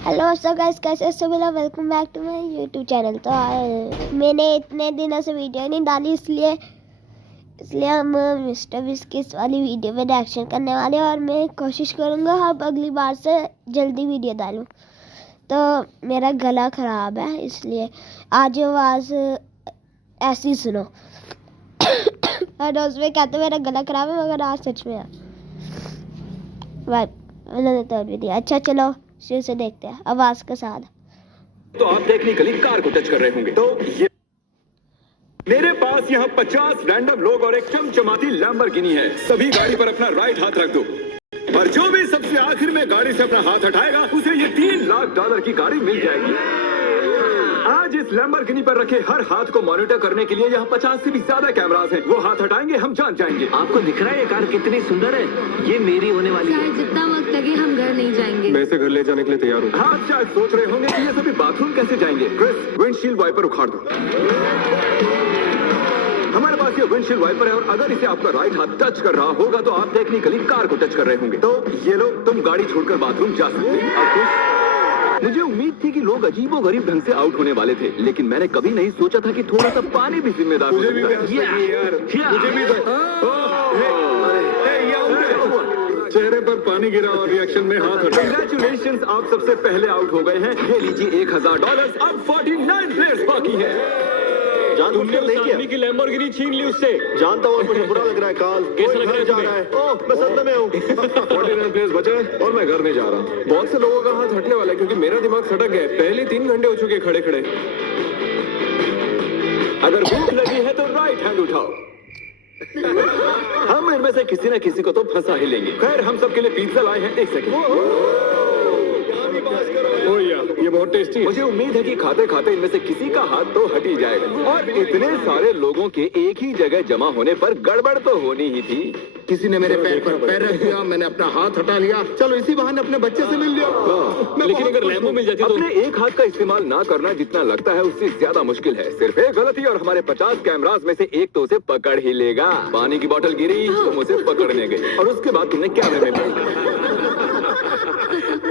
Hello so guys, कैसे सो मिला। Welcome back to my YouTube channel. तो मैंने इतने दिनों से वीडियो नहीं डाली, इसलिए हम मिस्टर बिस्किट्स वाली वीडियो पे रिएक्शन करने वाले हैं और मैं कोशिश करूँगा अब अगली बार से जल्दी वीडियो डालूँ। तो मेरा गला ख़राब है, इसलिए आज आवाज़ ऐसी सुनो। हर रोज़ में कहते मेरा गला ख़राब है, मगर आज सच में है। मैंने तो भी दिया। अच्छा चलो शुरू से देखते हैं आवाज के साथ। तो आप टेक्निकली कार को टच कर रहे होंगे। तो ये मेरे पास यहाँ 50 रैंडम लोग और एक चमचमाती लैम्बोर्गिनी है। सभी गाड़ी पर अपना राइट हाथ रख दो और जो भी सबसे आखिर में गाड़ी से अपना हाथ हटाएगा उसे ये $3 लाख की गाड़ी मिल जाएगी। आज इस लैम्बोर्गिनी पर रखे हर हाथ को मॉनिटर करने के लिए यहाँ 50 से भी ज्यादा कैमरास हैं। वो हाथ हटाएंगे हम जान जाएंगे। आपको दिख रहा है ये कार कितनी सुंदर है? ये मेरी होने वाली है। जितना वक्त लगे हम घर नहीं जाएंगे। मैं इसे घर ले जाने के लिए तैयार हूँ। हाँ, शायद सोच रहे होंगे कि ये सभी बाथरूम कैसे जाएंगे। क्रिस, विंडशील्ड वाइपर उखाड़ दो। हमारे पास ये विंडशील्ड वाइपर है और अगर इसे आपका राइट हाथ टच कर रहा होगा तो आप टेक्निकली कार को टच कर रहे होंगे। तो ये लो, तुम गाड़ी छोड़कर बाथरूम जा सकते हैं। अब खुश? मुझे उम्मीद थी कि लोग अजीबोगरीब ढंग से आउट होने वाले थे, लेकिन मैंने कभी नहीं सोचा था कि थोड़ा सा पानी भी जिम्मेदार हो सकता है। चेहरे पर पानी गिरा और रिएक्शन में हाथ हटा। Congratulations, आप सबसे पहले आउट हो गए हैं। ये लीजिए $1000। अब 49 प्लेयर्स बाकी हैं। तुमने की लैम्बोर्गिनी छीन ली उससे। जानता हूँ, मुझे बुरा लग रहा है। काल कैसा लग रहा है? ओह, मैं सदमे में हूँ। 49 प्लेयर्स बचे हैं और मैं घर नहीं जा रहा। बहुत से लोगों का हाथ हटने वाला है क्योंकि मेरा दिमाग सटक गया। पहले 3 घंटे हो चुके खड़े खड़े। अगर भूख लगी है तो राइट हैंड उठाओ। हम इनमें से किसी न किसी को तो फंसा ही लेंगे। खैर, हम सबके लिए पिज्जा लाए हैं। 1 सेकंड। ये बहुत टेस्टी है। मुझे उम्मीद है कि खाते खाते इनमें से किसी का हाथ तो हट ही जाएगा। और इतने सारे लोगों के एक ही जगह जमा होने पर गड़बड़ तो होनी ही थी। किसी ने मेरे पैर पर पैर रख दिया, मैंने अपना हाथ हटा लिया। चलो इसी बहाने अपने बच्चे से मिल लिया। लेकिन अगर लैम्बो मिल जाती तो अपने एक हाथ का इस्तेमाल ना करना जितना लगता है उससे ज्यादा मुश्किल है। सिर्फ एक गलती और हमारे 50 कैमरास में से एक तो उसे पकड़ ही लेगा। पानी की बोतल गिरी, तुम उसे पकड़ने गई और उसके बाद तुमने कैमरे में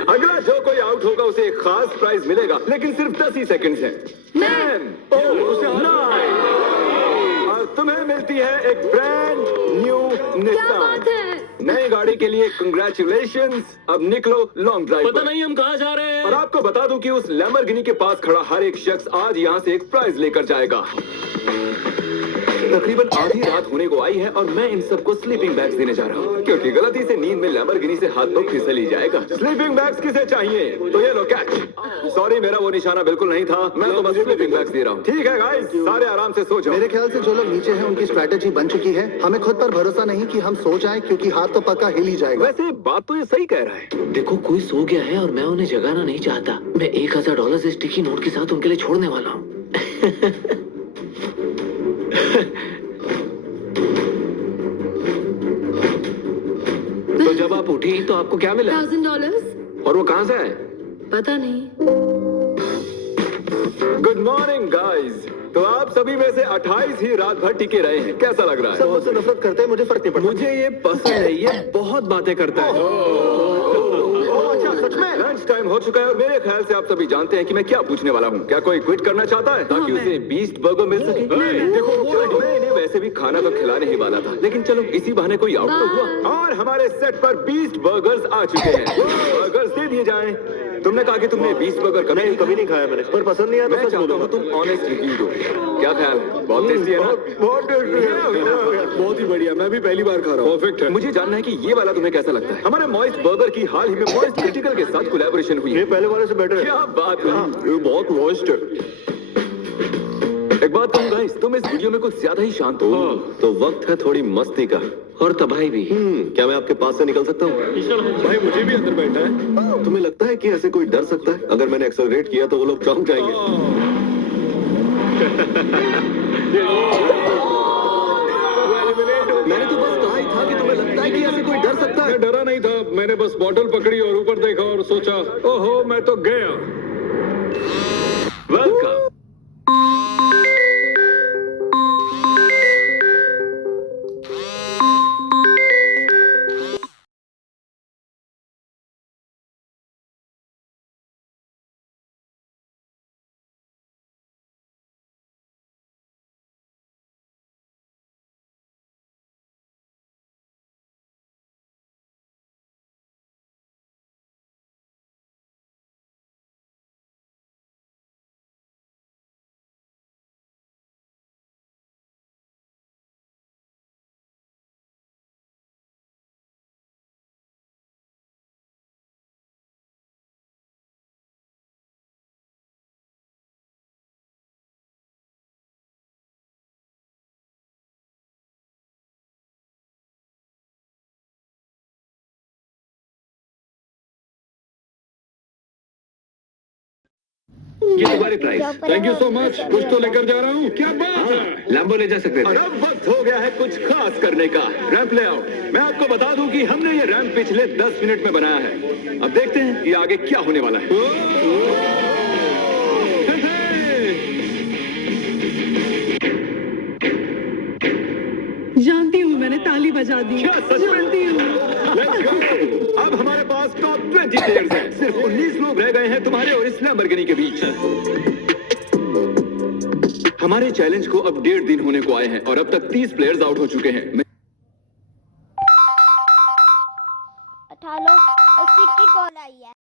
अगला जो कोई आउट होगा उसे एक खास प्राइज मिलेगा, लेकिन सिर्फ 10 ही सेकंड्स हैं। 10, 9 और तुम्हें मिलती है एक ब्रांड न्यू निसान। नई गाड़ी के लिए कंग्रेचुलेशंस। अब निकलो लॉन्ग ड्राइव। पता नहीं हम कहाँ जा रहे हैं। और आपको बता दूं कि उस लैम्बोर्गिनी के पास खड़ा हर एक शख्स आज यहाँ से एक प्राइज लेकर जाएगा। तकरीबन आधी रात होने को आई है और मैं इन सबको स्लीपिंग बैग्स देने जा रहा हूँ, क्योंकि गलती से नींद में लैम्बोर्गिनी से हाथ तो फिसल ही जाएगा। स्लीपिंग बैग्स किसे चाहिए? तो ये लो कैच। सॉरी, मेरा वो निशाना बिल्कुल नहीं था। मैं तो बस स्लीपिंग बैग्स दे रहा हूँ। ठीक है गाइस, सारे आराम से सो जाओ। मेरे ख्याल से जो लोग नीचे हैं उनकी स्ट्रैटेजी बन चुकी है। हमें खुद पर भरोसा नहीं कि हम सो जाएं, क्योंकि हाथ तो पक्का हिल ही जाएगा। वैसे बात तो ये सही कह रहा है। देखो, कोई सो गया है और मैं उन्हें जगाना नहीं चाहता। मैं $1000 इस स्टिकी नोट के साथ उनके लिए छोड़ने वाला हूँ। तो जब आप उठी तो आपको क्या मिला? $1000। और वो कहाँ से आए? पता नहीं। Good morning guys. तो आप सभी में से 28 ही रात भर टिके रहे हैं। कैसा लग रहा है? सब मुझसे नफरत करते हैं, मुझे फर्क नहीं पड़ता। मुझे ये पसंद है। ये बहुत बातें करता है। अच्छा, सच में? लंच टाइम हो चुका है और मेरे ख्याल से आप सभी जानते हैं कि मैं क्या पूछने वाला हूँ। क्या कोई क्विट करना चाहता है ताकि उसे बीस्ट बर्गर मिल सके? देखो, मैं इन्हें वैसे भी खाना तो खिलाने ही वाला था, लेकिन चलो इसी बहाने कोई आउट तो हुआ। और हमारे सेट पर बीस्ट बर्गर्स आ चुके हैं। बर्गर्स दे दिए जाएं। तुमने कहा कि तुमने 20 बर्गर कभी नहीं खाया मैंने, पर पसंद नहीं आया। मैं चाहता हूँ तुम ऑनेस्ट रिव्यू दो। क्या ख्याल? बहुत टेस्टी है ना? बहुत टेस्टी है। बहुत ही बढ़िया। मैं भी पहली बार खा रहा हूँ। परफेक्ट है। मुझे जानना है कि ये वाला तुम्हें कैसा लगता है? हमारे मॉइस्ट बर्गर की हाल ही में मॉइस्ट क्रिटिकल के साथ कोलैबोरेशन हुई है। ये पहले वाले से बेटर है। क्या बात है। ये बहुत मॉइस्ट है। एक बात कहूँ गाइस, तुम इस वीडियो में कुछ ज्यादा ही शांत हो। तो वक्त है थोड़ी मस्ती का और तबाही भी। क्या मैं आपके पास से निकल सकता हूँ? भाई मुझे भी अंदर बैठा है। तुम्हें लगता है कि ऐसे कोई डर सकता है? अगर मैंने एक्सेलरेट किया तो वो लोग चौंक जाएंगे। मैंने तो बस कहा ही था कि तुम्हें लगता है कि ऐसे कोई डर सकता है। मैं डरा नहीं था। मैंने बस बॉटल पकड़ी और ऊपर देखा और सोचा, ओहो मैं तो गया। वेलकम। ये तुम्हारी price. Thank you so much. कुछ तो लेकर जा रहा हूँ। क्या बात है? लैम्बो ले जा सकते और थे। अब वक्त हो गया है कुछ खास करने का। रैंप ले आओ। मैं आपको बता दूं कि हमने ये रैंप पिछले 10 मिनट में बनाया है। अब देखते हैं कि आगे क्या होने वाला है। जानती हूँ, मैंने ताली बजा दी। क्या सच में? जानती हूँ। Let's go! अब हमारे पास टॉप 20 प्लेयर्स हैं। सिर्फ 19 लोग रह गए हैं तुम्हारे और इस लैम्बोर्गिनी के बीच। हमारे चैलेंज को अब 1.5 दिन होने को आए हैं और अब तक 30 प्लेयर्स आउट हो चुके हैं। उठा लो, उसी की कॉल आई है।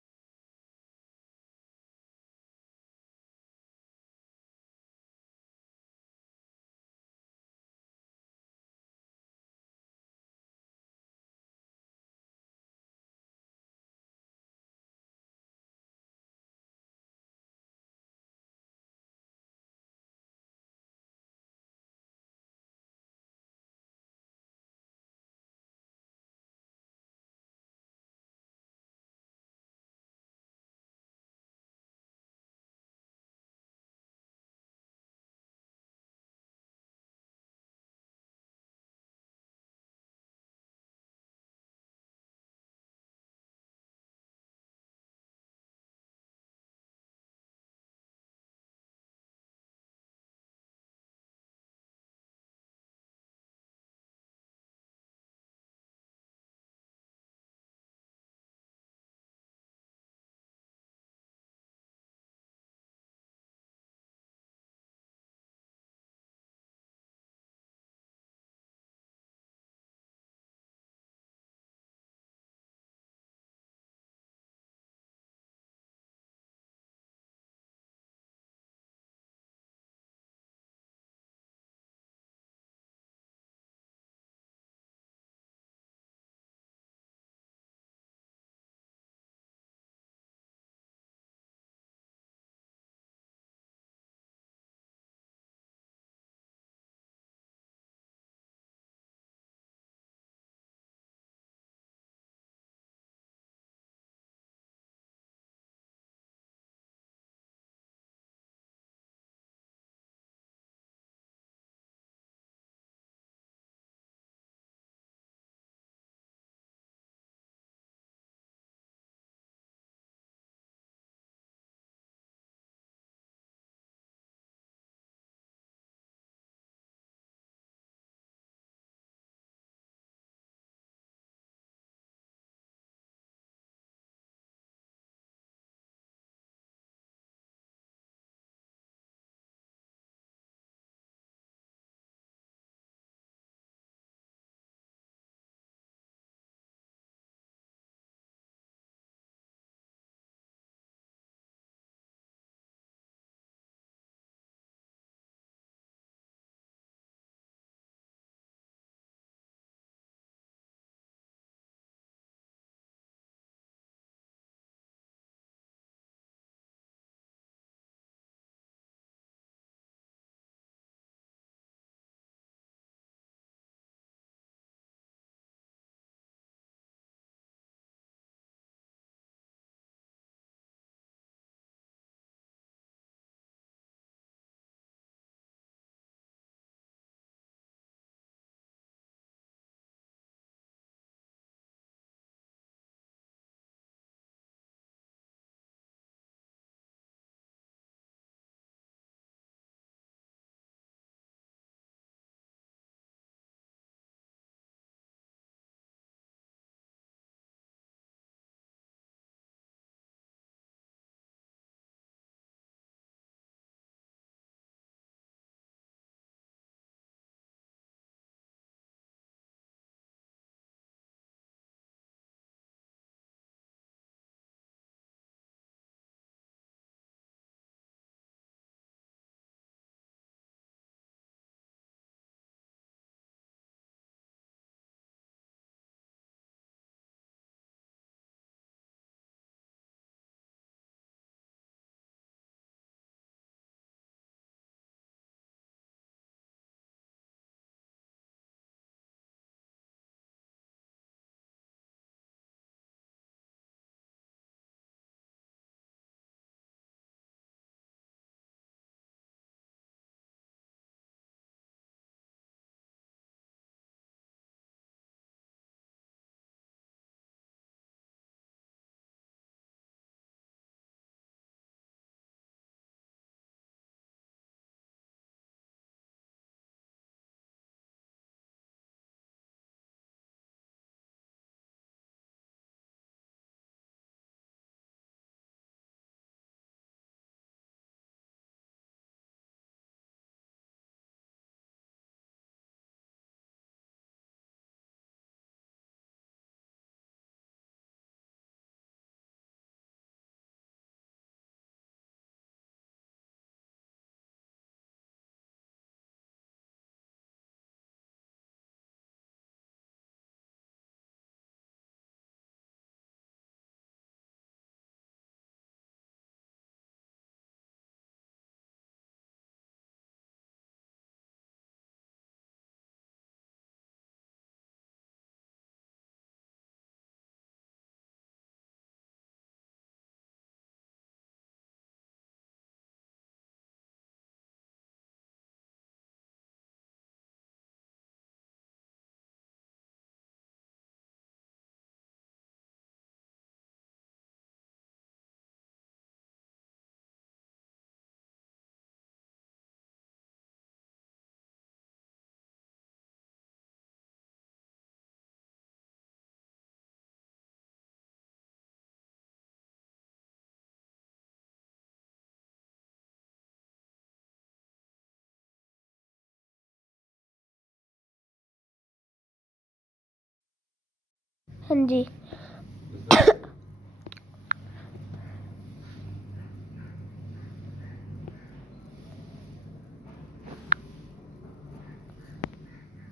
हाँ जी।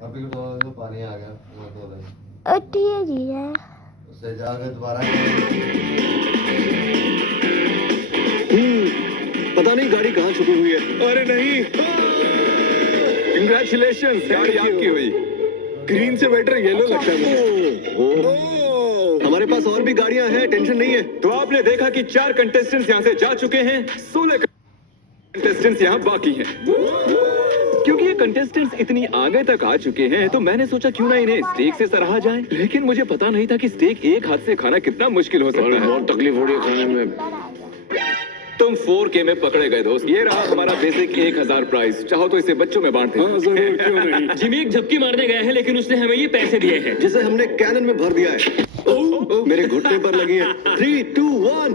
अभी तो पानी आ गया वो तो नहीं। ठीक है जी है। उससे जाके दोबारा पता नहीं गाड़ी कहाँ छुपी हुई है। अरे नहीं, कंग्रेचुलेशन, गाड़ी आपकी हुई। ग्रीन से बेटर येलो लगता है मुझे। हमारे पास और भी गाड़ियां हैं, टेंशन नहीं है। तो आपने देखा कि 4 कंटेस्टेंट्स यहाँ से जा चुके हैं, 16 कंटेस्टेंट्स यहाँ बाकी हैं। क्योंकि ये कंटेस्टेंट्स इतनी आगे तक आ चुके हैं, तो मैंने सोचा क्यों ना इन्हें स्टेक से सराहा जाए। लेकिन मुझे पता नहीं था कि स्टेक एक हाथ से खाना कितना मुश्किल हो सकता है। बहुत तकलीफ हो रही है खाने में। तुम 4K में पकड़े गए दोस्त। ये रहा हमारा बेसिक 1000 प्राइस। चाहो तो इसे बच्चों में बांट दें। क्यों नहीं? जिमी एक झपकी मारने गया है, लेकिन उसने हमें ये पैसे दिए हैं जिसे हमने कैनन में भर दिया है। मेरे घुटने पर लगी है। 3, 2, 1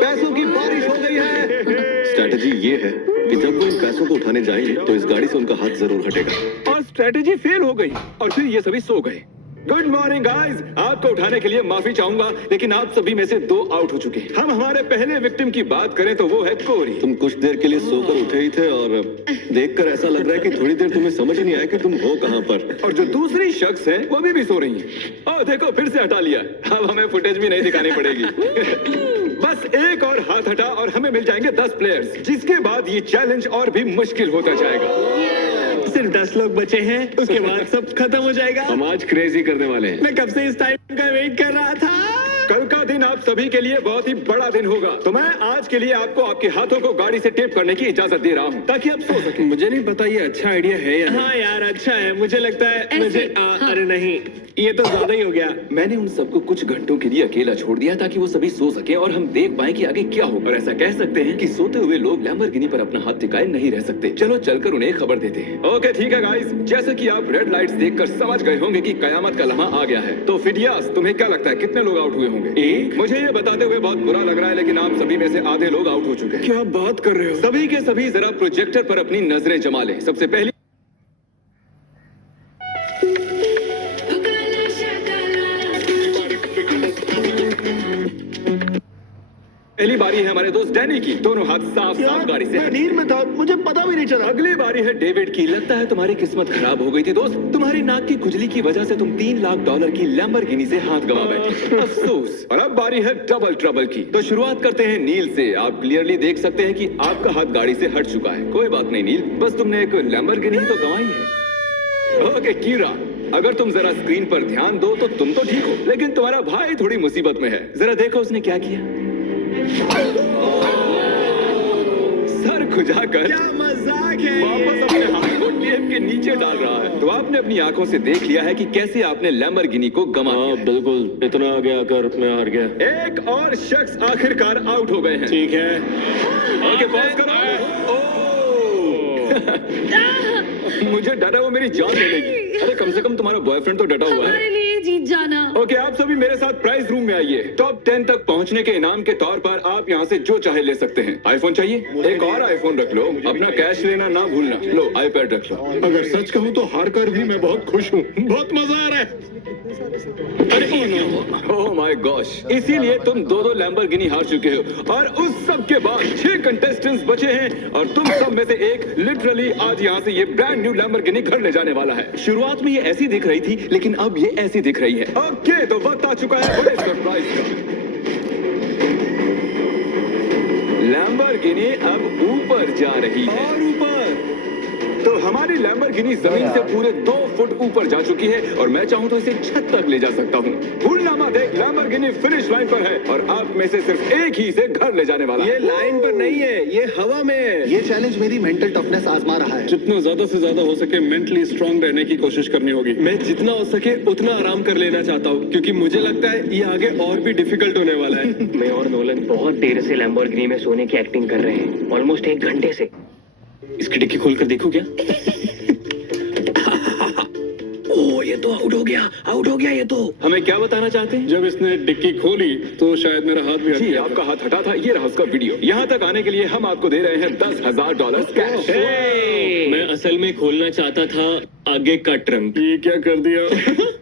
पैसों की बारिश हो गई है। स्ट्रैटेजी ये है कि जब वो इन पैसों को उठाने जाएंगे तो इस गाड़ी से उनका हाथ जरूर हटेगा। और स्ट्रैटेजी फेल हो गई और फिर ये सभी सो गए। गुड मॉर्निंग गाइस, आपको उठाने के लिए माफी चाहूंगा, लेकिन आप सभी में से 2 आउट हो चुके हैं। हम हमारे पहले विक्टिम की बात करें तो वो है कोरी। तुम कुछ देर के लिए सोकर उठे ही थे और देखकर ऐसा लग रहा है कि थोड़ी देर तुम्हें समझ नहीं आया कि तुम हो कहां पर। और जो दूसरी शख्स है वो भी सो रही है। और देखो फिर से हटा लिया। अब हमें फुटेज भी नहीं दिखानी पड़ेगी। बस एक और हाथ हटा और हमें मिल जाएंगे 10 प्लेयर्स, जिसके बाद ये चैलेंज और भी मुश्किल होता जाएगा। सिर्फ 10 लोग बचे हैं, उसके बाद सब खत्म हो जाएगा। हम आज क्रेजी करने वाले हैं। मैं कब से इस टाइम का वेट कर रहा था। कल का दिन आप सभी के लिए बहुत ही बड़ा दिन होगा, तो मैं आज के लिए आपको आपके हाथों को गाड़ी से टेप करने की इजाजत दे रहा हूँ ताकि आप सो सकें। मुझे नहीं पता ये अच्छा आइडिया है या हाँ यार अच्छा है, मुझे लगता है मुझे अरे नहीं, ये तो ज्यादा ही हो गया। मैंने उन सबको कुछ घंटों के लिए अकेला छोड़ दिया ताकि वो सभी सो सके और हम देख पाए कि आगे क्या होगा। और ऐसा कह सकते हैं कि सोते हुए लोग लैम्बोर्गिनी पर अपना हाथ टिकाए नहीं रह सकते। चलो चलकर उन्हें खबर देते हैं। ओके ठीक है गाइस, जैसे कि आप रेड लाइट्स देखकर समझ गए होंगे कि कयामत का लम्हा आ गया है, तो फिडियास तुम्हें क्या लगता है कितने लोग आउट हुए होंगे? एक। मुझे ये बताते हुए बहुत बुरा लग रहा है, लेकिन आप सभी में से आधे लोग आउट हो चुके हैं। क्या बात कर रहे हो? सभी के सभी जरा प्रोजेक्टर पर अपनी नजरें जमा लें। सबसे पहली पहली बारी है हमारे दोस्त डैनी की। दोनों हाथ साफ साफ गाड़ी से। मैं नींद में था, मुझे पता भी नहीं चला। अगली बारी है डेविड की। लगता है तुम्हारी किस्मत खराब हो गई थी दोस्त। तुम्हारी नाक की खुजली की वजह से तुम $3 लाख की लैम्बोर्गिनी से हाथ गंवा बैठे। अफसोस। और अब बारी है डबल ट्रबल की। तो शुरुआत करते हैं नील से। आप क्लियरली देख सकते हैं कि आपका हाथ गाड़ी से हट चुका है। कोई बात नहीं नील, बस तुमने एक लैम्बोर्गिनी तो गंवाई है। ओके कीरा, अगर तुम जरा स्क्रीन पर ध्यान दो तो तुम तो ठीक हो, लेकिन तुम्हारा भाई थोड़ी मुसीबत में है। जरा देखो उसने क्या किया। सर खुजाकर क्या मजाक है। वापस अपने हाथ को टेप के नीचे डाल रहा है। तो आपने अपनी आंखों से देख लिया है कि कैसे आपने लैम्बोर्गिनी को गंवा दिया है। बिल्कुल, इतना आगे आकर मैं हार गया। एक और शख्स आखिरकार आउट हो गए हैं। ठीक है, ओके पॉज करो। मुझे डरा वो मेरी जान ले लेगी। अरे कम से कम तुम्हारा बॉयफ्रेंड तो डटा हुआ है। हमारे लिए जीत जाना। ओके आप सभी मेरे साथ प्राइज रूम में आइए। टॉप 10 तक पहुंचने के इनाम के तौर पर आप यहाँ से जो चाहे ले सकते हैं। आईफोन चाहिए? एक और आईफोन रख लो। अपना कैश लेना ना भूलना। लो आईपैड रख लो। अगर सच कहूँ तो हार कर भी मैं बहुत खुश हूँ। बहुत मजा आ रहा है। ओह माय गॉश, इसीलिए तुम 2-2 लैम्बोर्गिनी हार चुके हो। और उस सब के बाद 6 कंटेस्टेंट्स बचे हैं और तुम सब में से एक लिटरली आज यहाँ से ये ब्रांड न्यू लैम्बोर्गिनी घर ले जाने वाला है। शुरुआत में ये ऐसी दिख रही थी, लेकिन अब ये ऐसी दिख रही है। ओके तो वक्त आ चुका है बड़े सरप्राइज का। लैम्बोर्गिनी अब ऊपर जा रही है। और ऊपर तो हमारी लैम्बोर्गिनी जमीन से पूरे 2 फुट ऊपर जा चुकी है और मैं चाहूँ तो इसे छत तक ले जा सकता हूँ। भूलना मत, एक लैम्बोर्गिनी फिनिश लाइन पर है और आप में से सिर्फ एक ही इसे घर ले जाने वाला है। ये लाइन पर नहीं है, ये हवा में है। ये चैलेंज मेरी मेंटल टफनेस आजमा रहा है। जितना ज्यादा से ज्यादा हो सके मेंटली स्ट्रांग रहने की कोशिश करनी होगी। मैं जितना हो सके उतना आराम कर लेना चाहता हूँ, क्योंकि मुझे लगता है ये आगे और भी डिफिकल्ट होने वाला है। मैं और नोलन बहुत देर से लैम्बोर्गिनी में सोने की एक्टिंग कर रहे हैं, ऑलमोस्ट 1 घंटे से। इसकी डिक्की खोल कर देखूं क्या? ओह ये तो आउट हो गया ये तो। हमें क्या बताना चाहते हैं? जब इसने डिक्की खोली तो शायद मेरा हाथ भी हट जी गया। आपका हाथ हटा था। ये रहा उसका वीडियो। यहाँ तक आने के लिए हम आपको दे रहे हैं $10,000 कैश। मैं असल में खोलना चाहता था, आगे का ट्रंक। ये क्या कर दिया?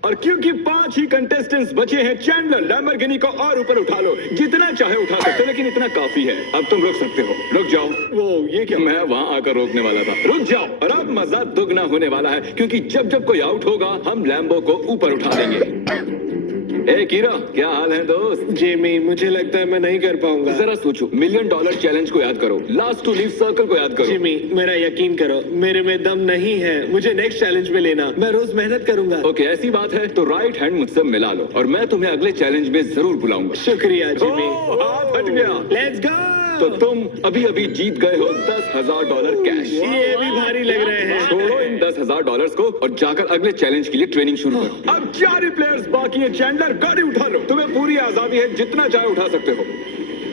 और क्योंकि 5 ही कंटेस्टेंट्स बचे हैं, चैंडलर लैम्बोर्गिनी को और ऊपर उठा लो, जितना चाहे उठा सकते हो, लेकिन इतना काफी है। अब तुम रुक सकते हो। रुक जाओ। वो ये क्या? मैं वहाँ आकर रोकने वाला था। रुक जाओ। और अब मजा दुगना होने वाला है, क्योंकि जब जब कोई आउट होगा हम लैम्बो को ऊपर उठा देंगे। ए कीरा, क्या हाल है दोस्त? जेमी, मुझे लगता है मैं नहीं कर पाऊंगा। जरा सोचो, $1 मिलियन चैलेंज को याद करो, लास्ट टू लीव सर्कल को याद करो। जिमी, मेरा यकीन करो, मेरे में दम नहीं है। मुझे नेक्स्ट चैलेंज में लेना, मैं रोज मेहनत करूंगा। ओके, ऐसी बात है तो राइट हैंड मुझसे मिला लो और मैं तुम्हें अगले चैलेंज में जरूर बुलाऊंगा। शुक्रिया जिमी। हाथ हट गया। Let's go. तो तुम अभी अभी जीत गए हो $10,000 कैश। ये भी भारी लग रहे हैं। छोड़ो इन $10,000 को और जाकर अगले चैलेंज के लिए ट्रेनिंग शुरू करो। अब 4 ही प्लेयर्स बाकी हैं। चैंडलर, गाड़ी उठा लो। तुम्हें पूरी आजादी है, जितना चाहे उठा सकते हो।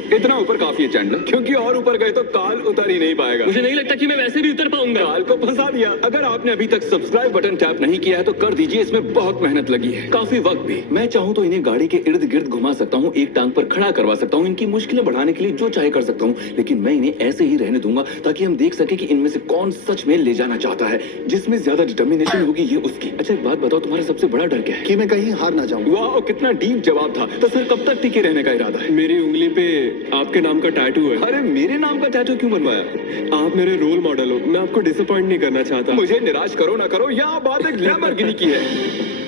इतना ऊपर काफी है चैंडलर, क्योंकि और ऊपर गए तो काल उतर ही नहीं पाएगा। मुझे नहीं लगता कि मैं वैसे भी उतर पाऊंगा। काल को फंसा दिया। अगर आपने अभी तक सब्सक्राइब बटन टैप नहीं किया है तो कर दीजिए, इसमें बहुत मेहनत लगी है, काफी वक्त भी। मैं चाहूँ तो इन्हें गाड़ी के इर्द गिर्द घुमा सकता हूँ, एक टांग पर खड़ा करवा सकता हूँ, इनकी मुश्किलें बढ़ाने के लिए जो चाहे कर सकता हूँ, लेकिन मैं इन्हें ऐसे ही रहने दूंगा ताकि हम देख सके कि इनमें से कौन सच में ले जाना चाहता है। जिसमें ज्यादा डिटर्मिनेशन होगी ये उसकी। अच्छा एक बात बताओ, तुम्हारा सबसे बड़ा डर क्या है? कि मैं कहीं हार ना जाऊं। वाह, कितना डीप जवाब था। तो सर कब तक टिके रहने का इरादा है? मेरी उंगली पे आपके नाम का टैटू है। अरे मेरे नाम का टैटू क्यों बनवाया? आप मेरे रोल मॉडल हो, मैं आपको डिसअपॉइंट नहीं करना चाहता। मुझे निराश करो ना करो, यहाँ बात एक लैम्बोर्गिनी की है।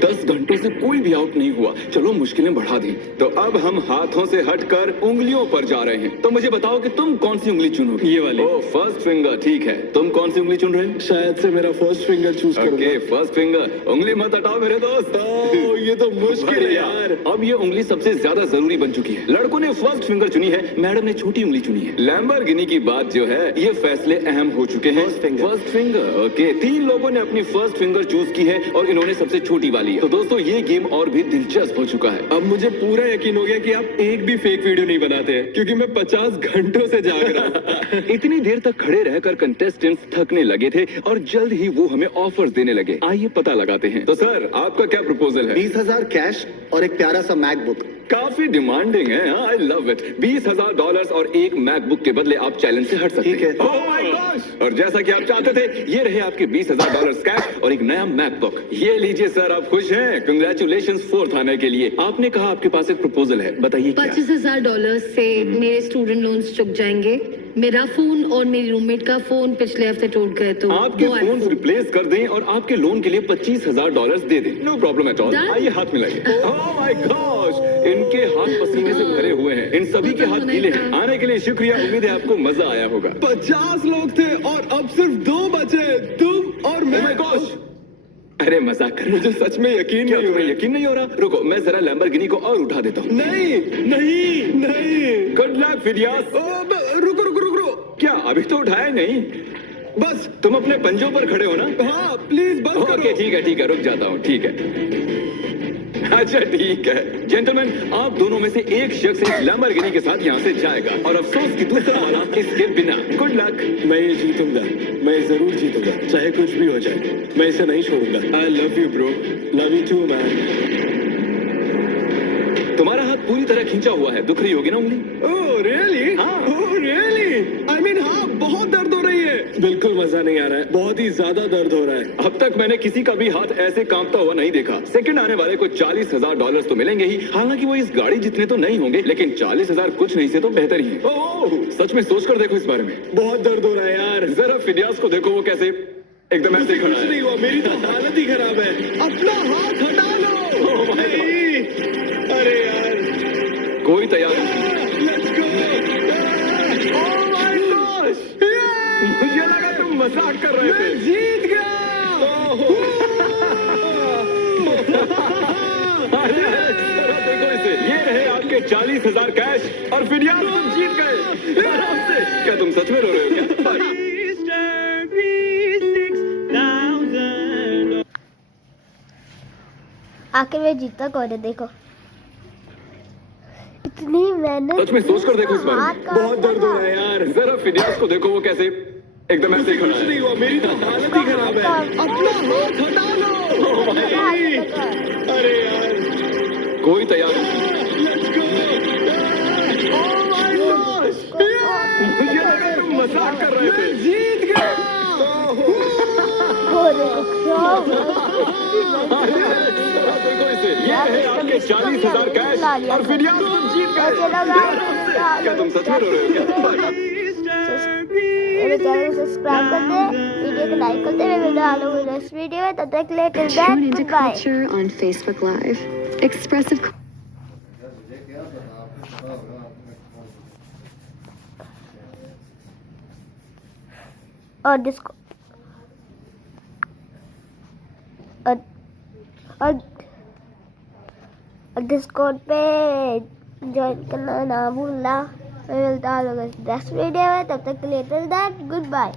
10 घंटों से कोई भी आउट नहीं हुआ। चलो मुश्किलें बढ़ा दी। तो अब हम हाथों से हटकर उंगलियों पर जा रहे हैं। तो मुझे बताओ कि तुम कौन सी उंगली चुनोगे? ये वाली। ओह, फर्स्ट फिंगर। ठीक है, तुम कौन सी उंगली चुन रहे हो? शायद से मेरा फर्स्ट फिंगर चूज करूंगा। Okay, first finger. उंगली मत हटाओ मेरे दोस्त। ओह, ये तो मुश्किल है यार। अब ये उंगली सबसे ज्यादा जरूरी बन चुकी है। लड़कों ने फर्स्ट फिंगर चुनी है, मैडम ने छोटी उंगली चुनी है। लैम्बोर्गिनी की बात जो है, ये फैसले अहम हो चुके हैं। First finger. ओके, 3 लोगों ने अपनी फर्स्ट फिंगर चूज की है और इन्होंने सबसे छोटी वाली है। तो दोस्तों ये गेम और भी दिलचस्प हो चुका है। अब मुझे पूरा यकीन हो गया कि आप एक भी फेक वीडियो नहीं बनाते हैं, क्योंकि मैं 50 घंटों से जाग रहा हूं। इतनी देर तक खड़े रहकर कंटेस्टेंट्स थकने लगे थे और जल्द ही वो हमें ऑफर्स देने लगे। आइए पता लगाते हैं। तो सर, आपका क्या प्रपोजल है? 20,000 कैश और एक प्यारा सा मैकबुक। काफी डिमांडिंग है। I love it. $20,000 और एक मैकबुक के बदले आप चैलेंज से हट सकते हैं। ठीक है। Oh my gosh! और जैसा कि आप चाहते थे, ये रहे आपके $20,000 कैश और एक नया मैकबुक। ये लीजिए सर, आप खुश हैं? कंग्रेचुलेशन 4th आने के लिए। आपने कहा आपके पास एक प्रपोजल है, बताइए क्या? $25,000 से मेरे स्टूडेंट लोन्स चुक जाएंगे। मेरा फोन और मेरी रूममेट का फोन पिछले हफ्ते टूट गए, तो आपके दो फोन iPhone। रिप्लेस कर दें और आपके लोन के लिए $25,000 दे दें। No problem at all. Done? आइए हाथ मिलाइए। Oh my gosh! इनके हाथ पसीने से भरे हुए हैं। इन सभी के हाथ गीले हैं। आने के लिए शुक्रिया। उम्मीद है आपको मजा आया होगा। 50 लोग थे और अब सिर्फ 2 बचे, तुम और ओह मैं। My gosh! अरे मजाक कर। मुझे सच में यकीन क्या नहीं हो तुम्हें रहा। यकीन नहीं हो रहा? रुको, मैं जरा लैम्बोर्गिनी को और उठा देता हूँ। नहीं नहीं नहीं। Good luck Phidias. रुको रुको रुको रुको। क्या अभी तो उठाया नहीं? बस। तुम अपने पंजों पर खड़े हो ना? हाँ प्लीज बस ओके करो। ठीक है, रुक जाता हूँ। ठीक है, अच्छा ठीक है। जेंटलमैन, आप दोनों में से एक शख्स इस लैम्बोर्गिनी के साथ यहाँ से जाएगा और अफसोस कि दूसरा वाला इसके बिना। Good luck. मैं ये जीतूंगा, मैं जरूर जीतूंगा, चाहे कुछ भी हो जाए। मैं इसे नहीं छोड़ूंगा। I love you bro. Love you too man. तुम्हारा हाथ पूरी तरह खींचा हुआ है, दुख रही होगी ना उंगली? Oh really? हाँ। Oh really? आई मीन हाँ, बहुत दर्द हो रही है। बिल्कुल मजा नहीं आ रहा है, बहुत ही ज्यादा दर्द हो रहा है। अब तक मैंने किसी का भी हाथ ऐसे कांपता हुआ नहीं देखा। सेकंड आने वाले को $40,000 तो मिलेंगे ही। हालांकि वो इस गाड़ी जितने तो नहीं होंगे, लेकिन 40,000 कुछ नहीं से तो बेहतर ही है। ओह, सच में सोच कर देखो इस बारे में। बहुत दर्द हो रहा है यार। जरा फिदियास को देखो, वो कैसे एकदम ऐसे खड़ा कुछ है। नहीं हुआ, मेरी तो हालत ही खराब है। अपना हाथ हटा लो। नहीं। अरे यार, कोई तैयार नहीं। Let's go. Oh my gosh! मुझे लगा तुम मजाक कर रहे थे। जीत गया। जरा देखो इसे। ये रहे आपके 40,000 कैश और फिदियास तुम जीत गए आराम से। क्या तुम सच में रो रहे हो क्या? आखिर में जीता कौन है? देखो, इतनी मेहनत। सच में सोच कर देखो इस बारे में। हाथ का बहुत दर्द हो रहा है यार। जरा फिदियास को देखो, वो कैसे एकदम ऐसे खड़ा कुछ नहीं है। हुआ, मेरी तो हालत ही खराब है। अपना हाथ हटा लो। नहीं। अरे यार, कोई तैयार नहीं। Let's go. Oh my gosh! मुझे लगा तुम मजाक कर रहे थे। जीत गया। वो देखो देखो इसे, ये है आपके 40,000 कैश और फिनियास तुम जीत गए। क्या तुम सच में रो रहे हो क्या? मेरे चैनल को सब्सक्राइब कर दे, वीडियो को लाइक कर दे। मैं वीडियो डालूंगी नेक्स्ट वीडियो में, तब तक let till Tune that into goodbye. culture on Facebook Live. Expressive और डिस्को और डिस्कॉर्ड पे ज्वाइन करना ना भूलना। मैं मिलता हूँ नेक्स्ट वीडियो में, तब तक let till that good bye.